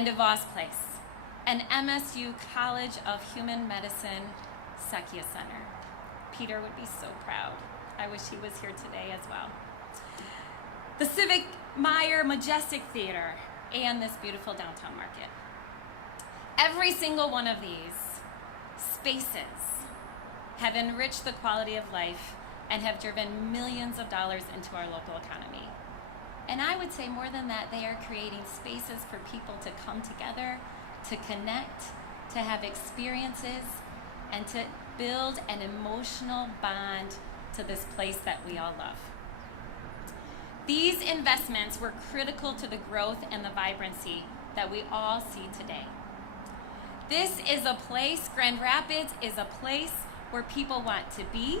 and DeVos Place, and MSU College of Human Medicine Secchia Center. Peter would be so proud. I wish he was here today as well. The Civic Meyer Majestic Theater, and this beautiful downtown market. Every single one of these spaces have enriched the quality of life and have driven millions of dollars into our local economy. And I would say more than that, they are creating spaces for people to come together, to connect, to have experiences, and to build an emotional bond to this place that we all love. These investments were critical to the growth and the vibrancy that we all see today. This is a place, Grand Rapids is a place where people want to be,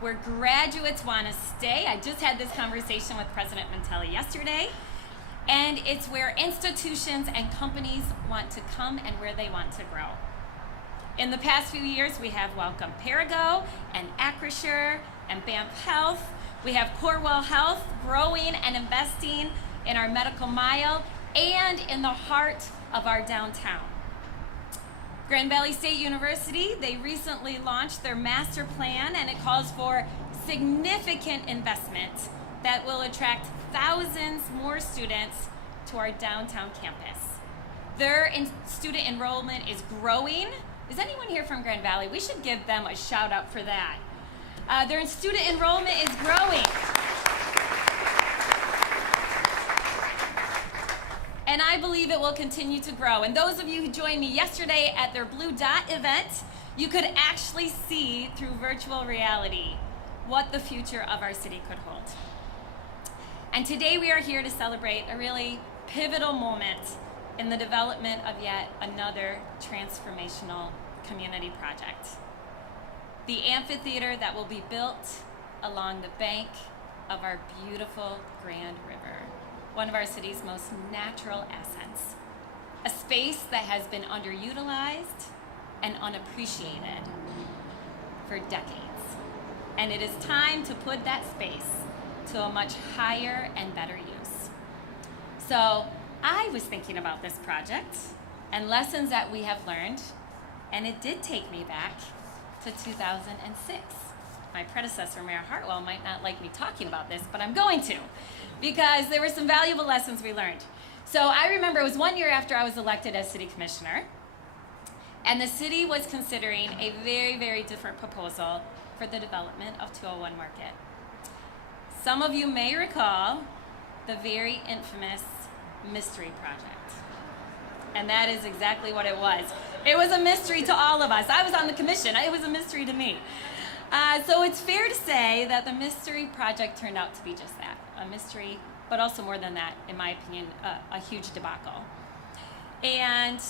where graduates want to stay. I just had this conversation with President Mantelli yesterday. And it's where institutions and companies want to come and where they want to grow. In the past few years, we have welcomed Perigo and Acrisure and Banff Health. We have Corewell Health growing and investing in our medical mile and in the heart of our downtown. Grand Valley State University, they recently launched their master plan, and it calls for significant investment that will attract thousands more students to our downtown campus. Their student enrollment is growing. Is anyone here from Grand Valley? We should give them a shout out for that. Their student enrollment is growing. And I believe it will continue to grow. And those of you who joined me yesterday at their Blue Dot event, you could actually see through virtual reality what the future of our city could hold. And today we are here to celebrate a really pivotal moment in the development of yet another transformational community project. The amphitheater that will be built along the bank of our beautiful Grand River, one of our city's most natural assets. A space that has been underutilized and unappreciated for decades. And it is time to put that space to a much higher and better use. So I was thinking about this project and lessons that we have learned, and it did take me back to 2006. My predecessor, Mayor Hartwell, might not like me talking about this, but I'm going to, because there were some valuable lessons we learned. So I remember it was 1 year after I was elected as city commissioner, and the city was considering a very, very different proposal for the development of 201 Market. Some of you may recall the very infamous mystery project. And that is exactly what it was. It was a mystery to all of us. I was on the commission. It was a mystery to me. So it's fair to say that the mystery project turned out to be just that, a mystery, but also more than that, in my opinion, a huge debacle. And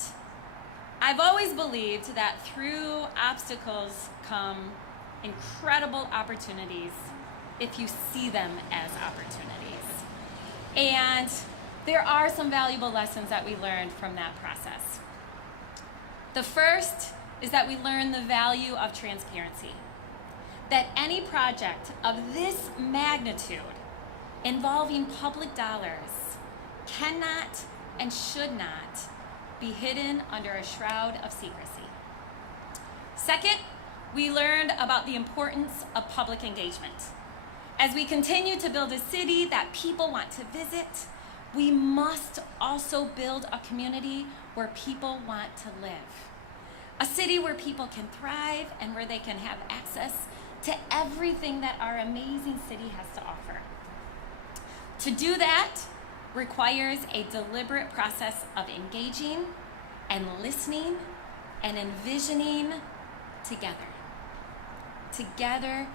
I've always believed that through obstacles come incredible opportunities if you see them as opportunities. And there are some valuable lessons that we learned from that process. The first is that we learned the value of transparency. That any project of this magnitude involving public dollars cannot and should not be hidden under a shroud of secrecy. Second, we learned about the importance of public engagement. As we continue to build a city that people want to visit, we must also build a community where people want to live. A city where people can thrive and where they can have access to everything that our amazing city has to offer. To do that requires a deliberate process of engaging and listening and envisioning together. Together,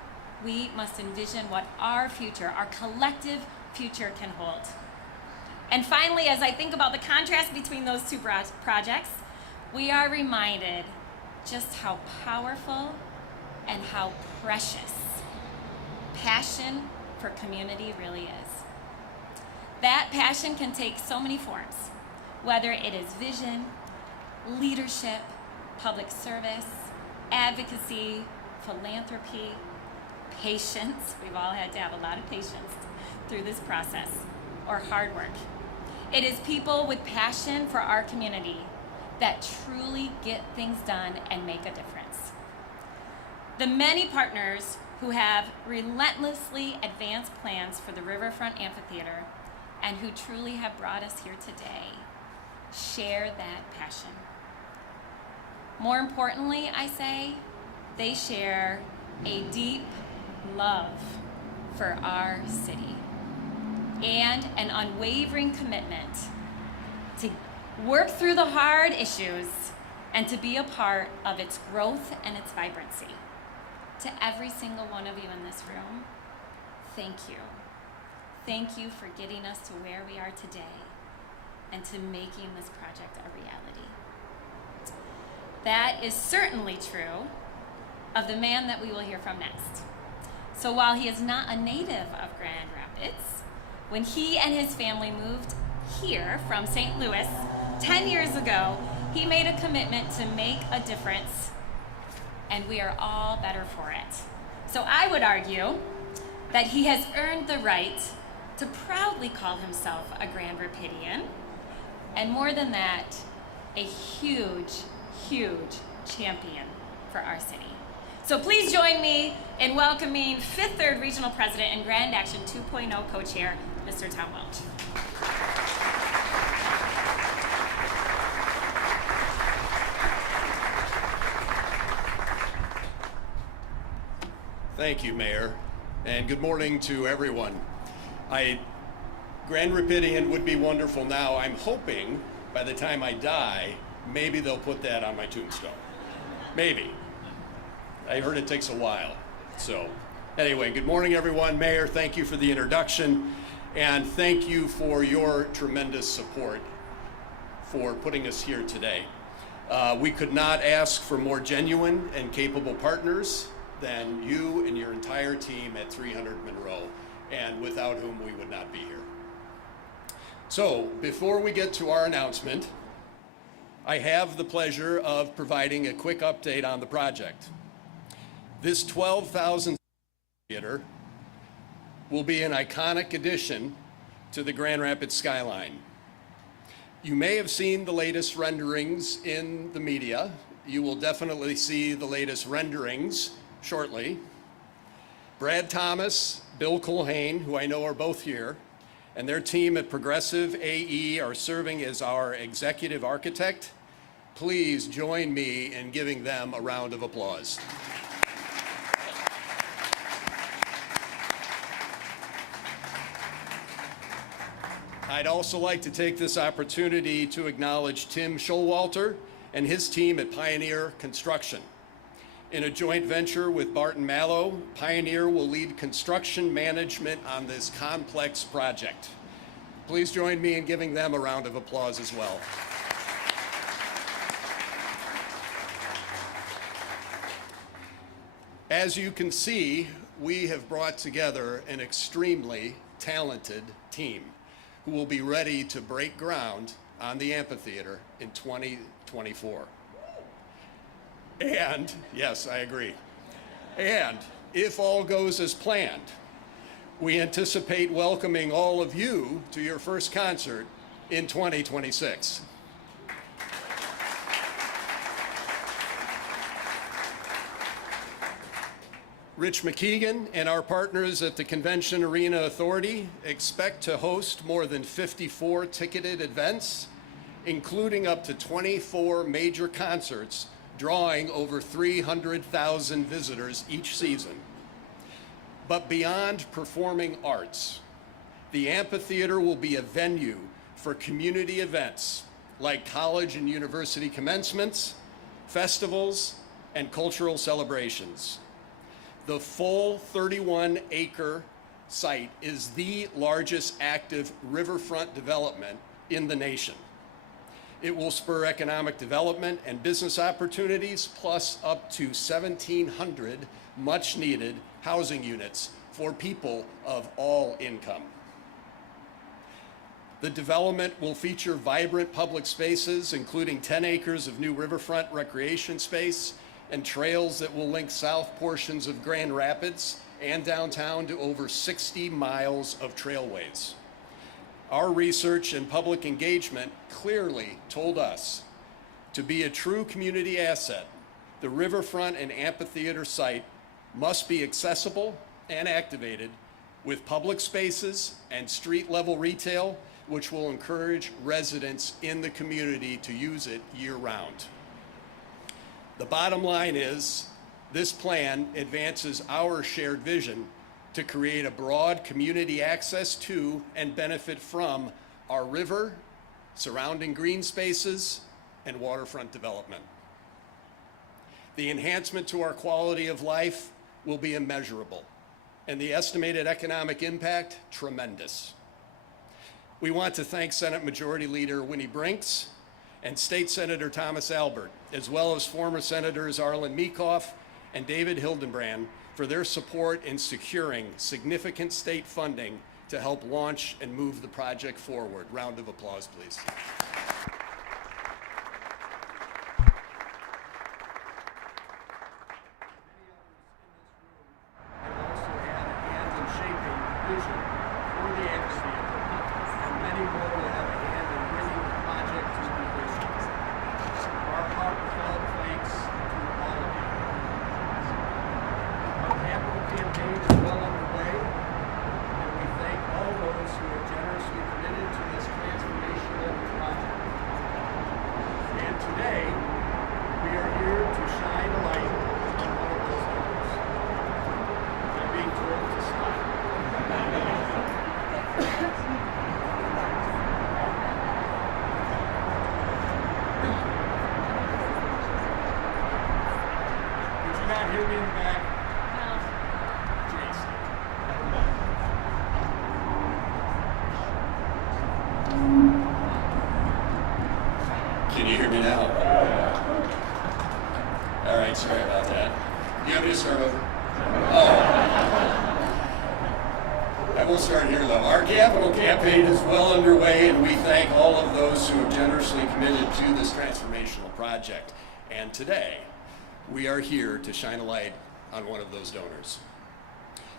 we must envision what our future, our collective future, can hold. And finally, as I think about the contrast between those two projects, we are reminded just how powerful and how precious passion for community really is. That passion can take so many forms, whether it is vision, leadership, public service, advocacy, philanthropy, patience. We've all had to have a lot of patience through this process, or hard work. It is people with passion for our community that truly get things done and make a difference. The many partners who have relentlessly advanced plans for the Riverfront Amphitheater and who truly have brought us here today share that passion. More importantly, I say, they share a deep love for our city and an unwavering commitment to work through the hard issues and to be a part of its growth and its vibrancy. To every single one of you in this room, thank you. Thank you for getting us to where we are today and to making this project a reality. That is certainly true of the man that we will hear from next. So while he is not a native of Grand Rapids, when he and his family moved here from St. Louis 10 years ago, he made a commitment to make a difference, and we are all better for it. So I would argue that he has earned the right to proudly call himself a Grand Rapidian, and more than that, a huge, huge champion for our city. So please join me in welcoming 5th Third Regional President and Grand Action 2.0 Co-Chair, Mr. Tom Welch. Thank you, Mayor, and good morning to everyone. Grand Rapidian would be wonderful now. I'm hoping by the time I die, maybe they'll put that on my tombstone. Maybe. I heard it takes a while. So anyway, good morning, everyone. Mayor, thank you for the introduction, and thank you for your tremendous support for putting us here today. We could not ask for more genuine and capable partners than you and your entire team at 300 Monroe, and without whom we would not be here. So before we get to our announcement, I have the pleasure of providing a quick update on the project. This 12,000 theater will be an iconic addition to the Grand Rapids skyline. You may have seen the latest renderings in the media. You will definitely see the latest renderings shortly. Brad Thomas, Bill Culhane, who I know are both here, and their team at Progressive AE are serving as our executive architect. Please join me in giving them a round of applause. I'd also like to take this opportunity to acknowledge Tim Showalter and his team at Pioneer Construction. In a joint venture with Barton Mallow, Pioneer will lead construction management on this complex project. Please join me in giving them a round of applause as well. As you can see, we have brought together an extremely talented team who will be ready to break ground on the amphitheater in 2024. And, yes, I agree. And if all goes as planned, we anticipate welcoming all of you to your first concert in 2026. Rich McKeegan and our partners at the Convention Arena Authority expect to host more than 54 ticketed events, including up to 24 major concerts, drawing over 300,000 visitors each season. But beyond performing arts, the amphitheater will be a venue for community events like college and university commencements, festivals, and cultural celebrations. The full 31-acre site is the largest active riverfront development in the nation. It will spur economic development and business opportunities, plus up to 1,700 much-needed housing units for people of all income. The development will feature vibrant public spaces, including 10 acres of new riverfront recreation space and trails that will link south portions of Grand Rapids and downtown to over 60 miles of trailways. Our research and public engagement clearly told us to be a true community asset, the Riverfront and Amphitheater site must be accessible and activated with public spaces and street-level retail, which will encourage residents in the community to use it year-round. The bottom line is, this plan advances our shared vision to create a broad community access to and benefit from our river, surrounding green spaces, and waterfront development. The enhancement to our quality of life will be immeasurable, and the estimated economic impact, tremendous. We want to thank Senate Majority Leader Winnie Brinks and State Senator Thomas Albert, as well as former Senators Arlen Meekhoff and David Hildenbrand for their support in securing significant state funding to help launch and move the project forward. Round of applause, please. Hear me in the back? No. Jason. Can you hear me now? All right, sorry about that. Do you want me to start over? Oh. I will start here though. Our capital campaign is well underway, and we thank all of those who have generously committed to this transformational project. And today, we are here to shine a light on one of those donors.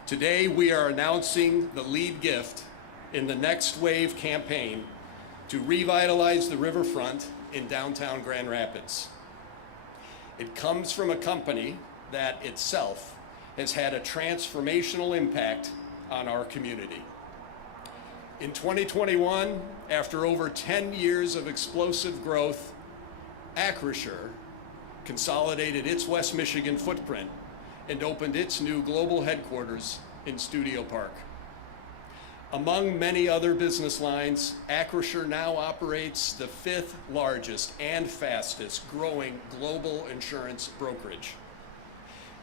Today, we are announcing the lead gift in the Next Wave campaign to revitalize the riverfront in downtown Grand Rapids. It comes from a company that itself has had a transformational impact on our community. In 2021, after over 10 years of explosive growth, Acrisure consolidated its West Michigan footprint and opened its new global headquarters in Studio Park. Among many other business lines, Acrisure now operates the 5th largest and fastest growing global insurance brokerage.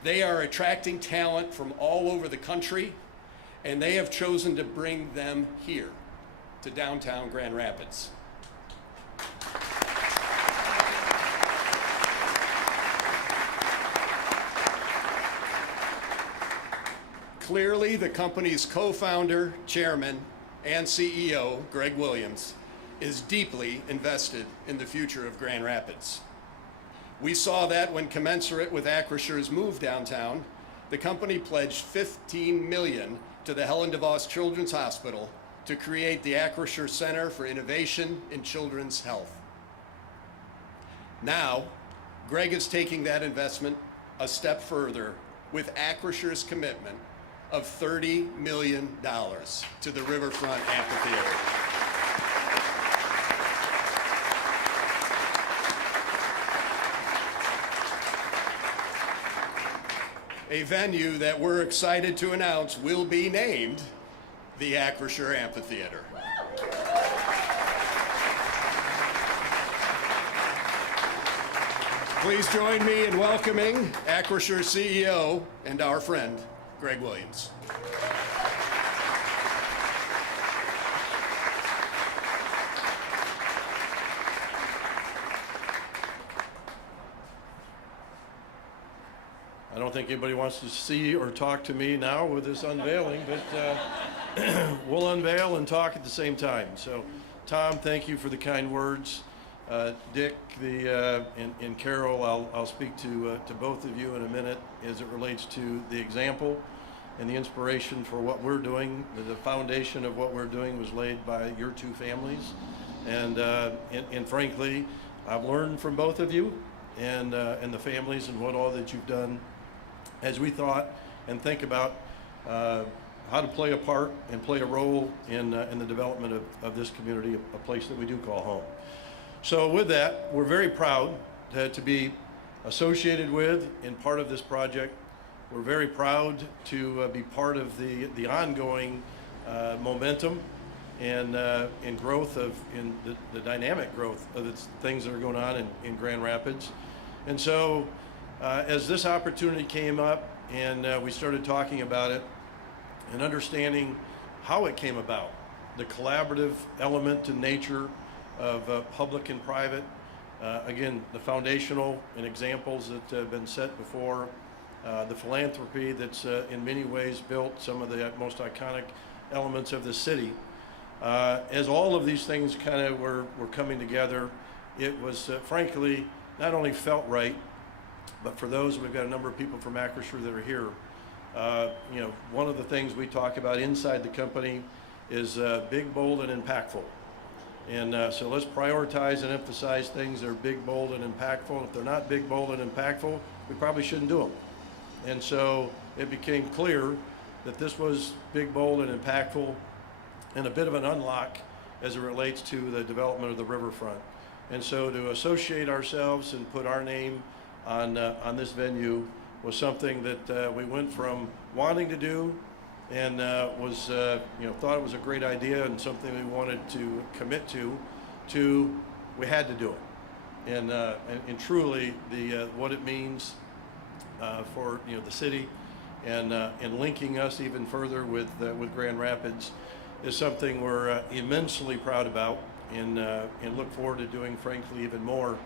They are attracting talent from all over the country, and they have chosen to bring them here to downtown Grand Rapids. Clearly, the company's co-founder, chairman, and CEO, Greg Williams, is deeply invested in the future of Grand Rapids. We saw that when commensurate with Acrisure's move downtown, the company pledged $15 million to the Helen DeVos Children's Hospital to create the Acrisure Center for Innovation in Children's Health. Now, Greg is taking that investment a step further with Acrisure's commitment of $30 million to the Riverfront Amphitheater. A venue that we're excited to announce will be named the Acrisure Amphitheater. Please join me in welcoming Acrisure CEO and our friend, Greg Williams. I don't think anybody wants to see or talk to me now with this unveiling, but we'll unveil and talk at the same time. So, Tom, thank you for the kind words. Dick and Carol, I'll speak to both of you in a minute as it relates to the example and the inspiration for what we're doing. The foundation of what we're doing was laid by your two families. And frankly, I've learned from both of you and the families and what all that you've done as we thought and think about how to play a part and play a role in the development of this community, a place that we do call home. So with that, we're very proud to be associated with and part of this project. We're very proud to be part of the ongoing momentum and growth in the dynamic growth of the things that are going on in Grand Rapids. And so as this opportunity came up and we started talking about it and understanding how it came about, the collaborative element and nature of public and private, again, the foundational and examples that have been set before, the philanthropy that's in many ways built some of the most iconic elements of the city. As all of these things kind of were coming together, it was frankly not only felt right, but for those, we've got a number of people from Acrisure that are here. You know, one of the things we talk about inside the company is big, bold, and impactful. And so let's prioritize and emphasize things that are big, bold, and impactful. And if they're not big, bold, and impactful, we probably shouldn't do them. And so it became clear that this was big, bold, and impactful, and a bit of an unlock as it relates to the development of the Riverfront. And so to associate ourselves and put our name on this venue was something that we went from wanting to do and was, you know, thought it was a great idea and something we wanted to commit to we had to do it. And truly what it means for, you know, the city and linking us even further with Grand Rapids is something we're immensely proud about and look forward to doing, frankly, even more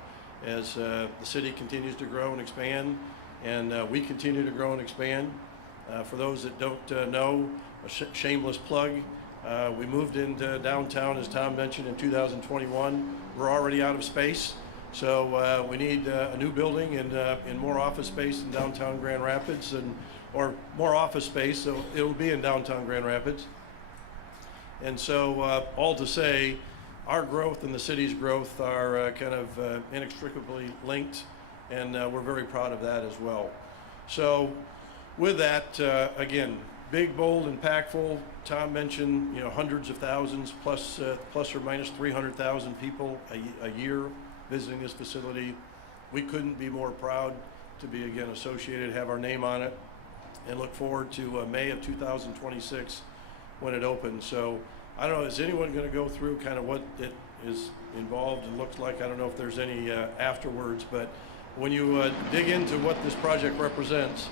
as the city continues to grow and expand, and we continue to grow and expand. For those that don't know, a shameless plug, we moved into downtown, as Tom mentioned, in 2021. We're already out of space, so we need a new building and more office space in downtown Grand Rapids, or more office space, so it'll be in downtown Grand Rapids. And so all to say, our growth and the city's growth are kind of inextricably linked, and we're very proud of that as well. So with that, again, big, bold, impactful. Tom mentioned, you know, hundreds of thousands plus or minus 300,000 people a year visiting this facility. We couldn't be more proud to be again associated, have our name on it, and look forward to May of 2026 when it opens. So I don't know, is anyone going to go through kind of what it is involved and looks like? I don't know if there's any afterwards, but when you dig into what this project represents,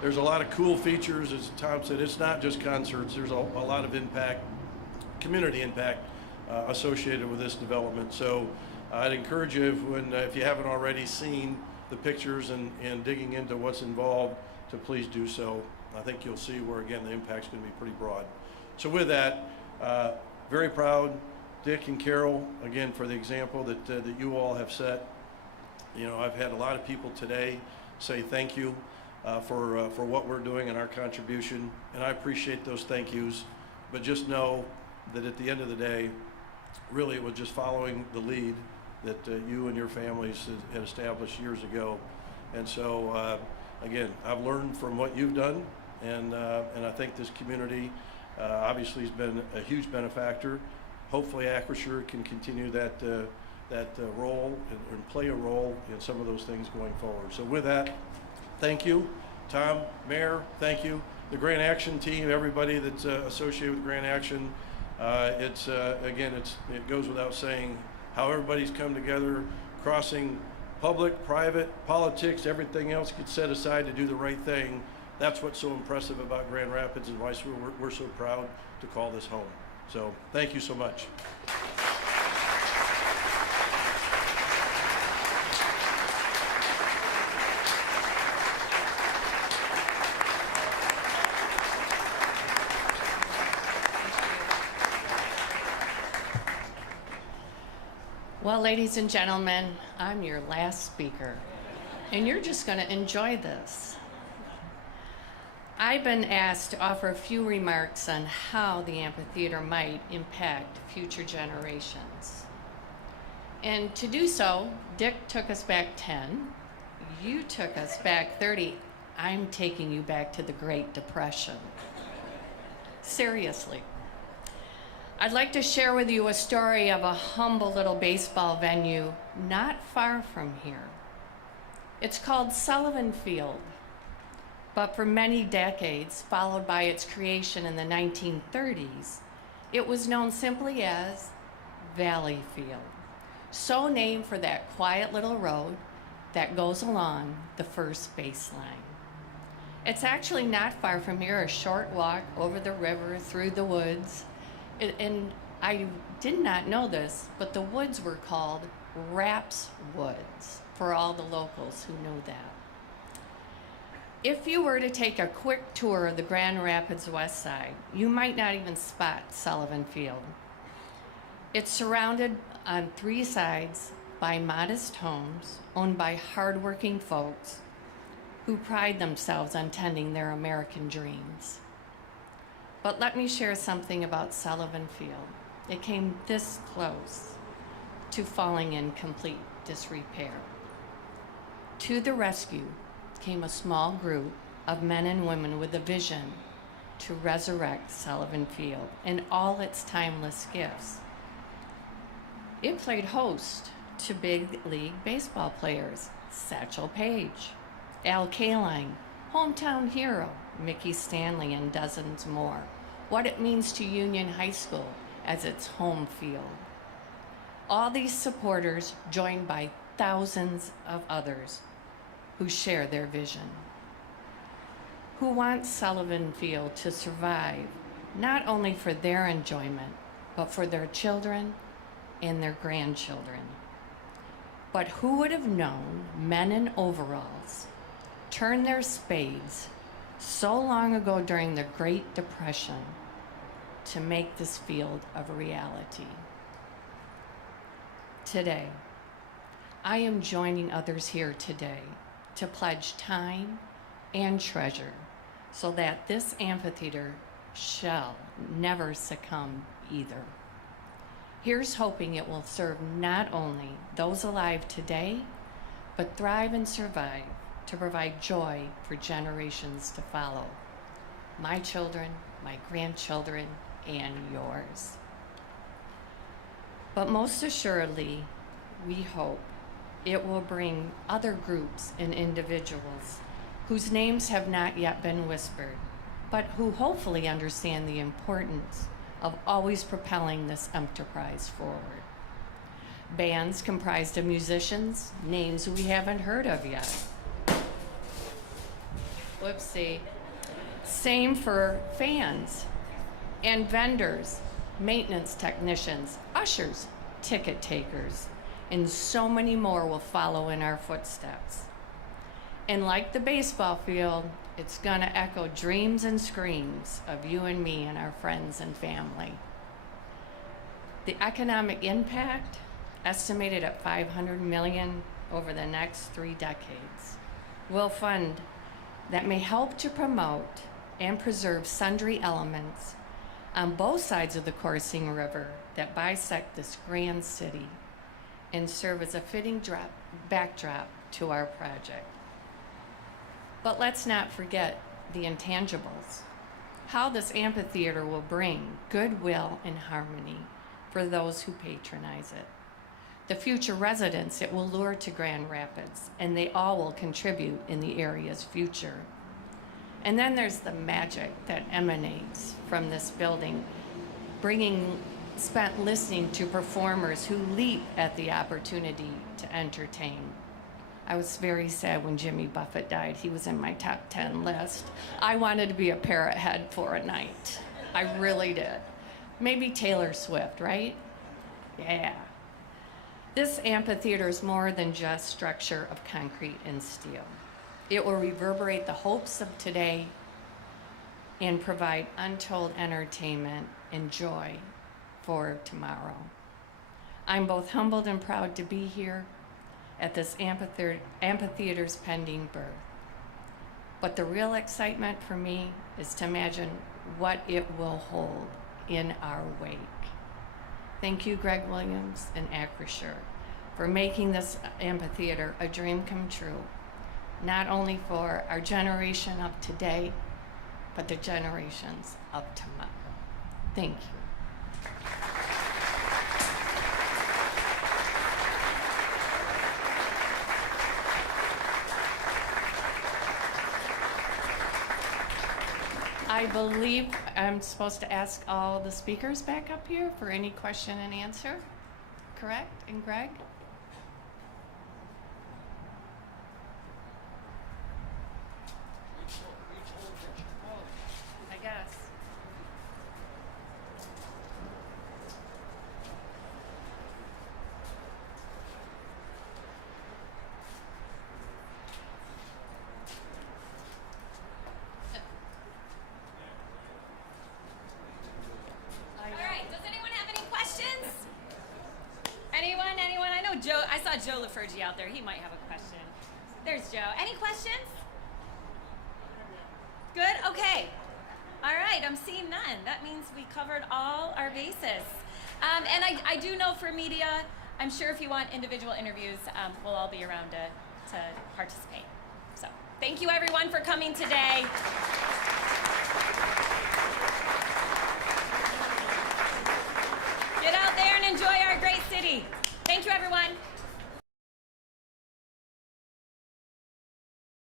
there's a lot of cool features. As Tom said, it's not just concerts. There's a lot of impact, community impact associated with this development. So I'd encourage you, if you haven't already seen the pictures and digging into what's involved, to please do so. I think you'll see where, again, the impact's going to be pretty broad. So with that, very proud, Dick and Carol, again, for the example that you all have set. You know, I've had a lot of people today say thank you for what we're doing and our contribution, and I appreciate those thank yous. But just know that at the end of the day, really it was just following the lead that you and your families had established years ago. And so, again, I've learned from what you've done, and I think this community obviously has been a huge benefactor. Hopefully Acrisure can continue that role and play a role in some of those things going forward. So with that, thank you. Tom, Mayor, thank you. The Grand Action team, everybody that's associated with Grand Action. Again, it goes without saying how everybody's come together, crossing public, private, politics, everything else gets set aside to do the right thing. That's what's so impressive about Grand Rapids and why we're so proud to call this home. So thank you so much. Well, ladies and gentlemen, I'm your last speaker, and you're just going to enjoy this. I've been asked to offer a few remarks on how the amphitheater might impact future generations. And to do so, Dick took us back 10, you took us back 30, I'm taking you back to the Great Depression. Seriously. I'd like to share with you a story of a humble little baseball venue not far from here. It's called Sullivan Field, but for many decades, followed by its creation in the 1930s, it was known simply as Valley Field, so named for that quiet little road that goes along the first baseline. It's actually not far from here, a short walk over the river, through the woods. And I did not know this, but the woods were called Raps Woods for all the locals who knew that. If you were to take a quick tour of the Grand Rapids West Side, you might not even spot Sullivan Field. It's surrounded on three sides by modest homes owned by hardworking folks who pride themselves on tending their American dreams. But let me share something about Sullivan Field. It came this close to falling in complete disrepair. To the rescue came a small group of men and women with a vision to resurrect Sullivan Field and all its timeless gifts. It played host to big league baseball players, Satchel Paige, Al Kaline, hometown hero, Mickey Stanley, and dozens more. What it means to Union High School as its home field. All these supporters joined by thousands of others who share their vision. Who want Sullivan Field to survive, not only for their enjoyment, but for their children and their grandchildren. But who would have known men in overalls turned their spades so long ago during the Great Depression to make this field a reality? Today, I am joining others here today to pledge time and treasure so that this amphitheater shall never succumb either. Here's hoping it will serve not only those alive today, but thrive and survive to provide joy for generations to follow. My children, my grandchildren, and yours. But most assuredly, we hope it will bring other groups and individuals whose names have not yet been whispered, but who hopefully understand the importance of always propelling this enterprise forward. Bands comprised of musicians, names we haven't heard of yet. Whoopsie. Same for fans and vendors, maintenance technicians, ushers, ticket takers, and so many more will follow in our footsteps. And like the baseball field, it's gonna echo dreams and screams of you and me and our friends and family. The economic impact, estimated at $500 million over the next 3 decades, will fund that may help to promote and preserve sundry elements on both sides of the coursing river that bisect this grand city and serve as a fitting backdrop to our project. But let's not forget the intangibles, how this amphitheater will bring goodwill and harmony for those who patronize it. The future residents it will lure to Grand Rapids, and they all will contribute in the area's future. And then there's the magic that emanates from this building, spent listening to performers who leap at the opportunity to entertain. I was very sad when Jimmy Buffett died. He was in my top 10 list. I wanted to be a parrot head for a night. I really did. Maybe Taylor Swift, right? Yeah. This amphitheater is more than just structure of concrete and steel. It will reverberate the hopes of today and provide untold entertainment and joy for tomorrow. I'm both humbled and proud to be here at this amphitheater's pending birth. But the real excitement for me is to imagine what it will hold in our wake. Thank you, Greg Williams and Acrisure, for making this amphitheater a dream come true, not only for our generation of today, but the generations of tomorrow. Thank you. I believe I'm supposed to ask all the speakers back up here for any question and answer, correct? And Greg? I guess. All right, does anyone have any questions? Anyone? I know Joe, I saw Joe LaFergie out there. He might have a question. There's Joe. Any questions? Good? Okay. All right, I'm seeing none. That means we covered all our bases. And I do know for media, I'm sure if you want individual interviews, we'll all be around to participate. So thank you everyone for coming today. Get out there and enjoy our great city. Thank you, everyone.